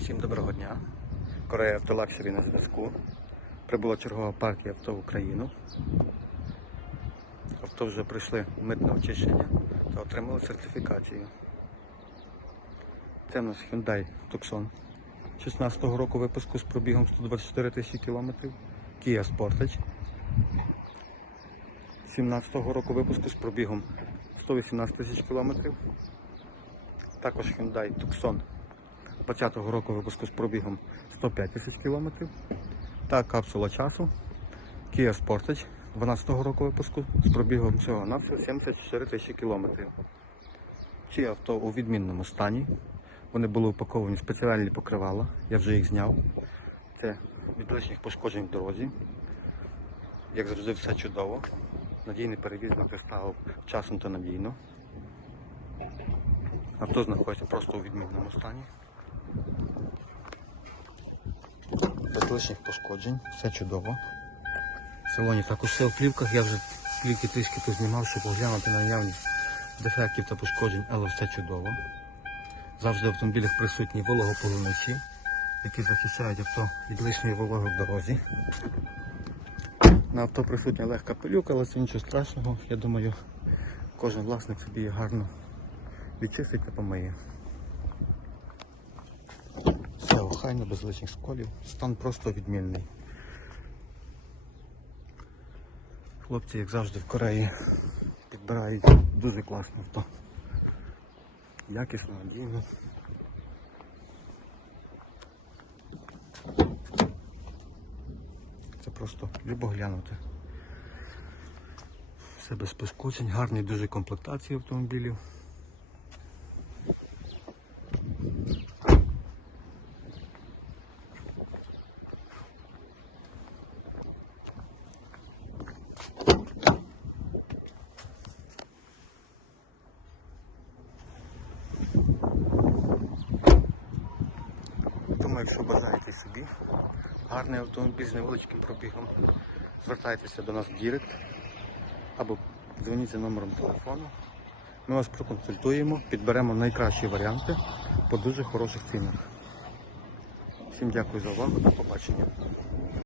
Всім доброго дня. Корея Автолакшері на зв'язку. Прибула чергова партія авто в Україну. Авто вже пройшли митне очищення та отримали сертифікацію. Це в нас Hyundai Tucson 16-го року випуску з пробігом 124 тисячі кілометрів. Kia Sportage 17-го року випуску з пробігом 118 тисяч кілометрів. Також Hyundai Tucson 20-го року випуску з пробігом 105 тисяч кілометрів. Та капсула часу Kia Sportage 12-го року випуску з пробігом всього на 74 тисячі кілометрів. Ці авто у відмінному стані. Вони були упаковані в спеціальні покривала. Я вже їх зняв. Це від лишніх пошкоджень в дорозі. Як завжди, все чудово. Надійний перевізник доставив вчасно та надійно. Авто знаходиться просто у відмінному стані. Без лишніх пошкоджень, все чудово. В салоні також все в плівках, я вже плівки трішки познімав, щоб оглянути на наявність дефектів та пошкоджень, але все чудово. Завжди в автомобілях присутні вологополивачі, які захищають авто від лишньої вологи в дорозі. На авто присутня легка пилюка, але це нічого страшного. Я думаю, кожен власник собі її гарно відчистить та помиє. Все охайно, без лишніх сколів. Стан просто відмінний. Хлопці, як завжди, в Кореї підбирають дуже класне авто. Якісно, надійно. Це просто любо глянути. Все без пошкоджень, гарні дуже комплектації автомобілів. Тому, якщо бажаєте собі гарний автомобіль з невеличким пробігом, звертайтеся до нас в Дірект або дзвоніть за номером телефону. Ми вас проконсультуємо, підберемо найкращі варіанти по дуже хороших цінах. Всім дякую за увагу, до побачення.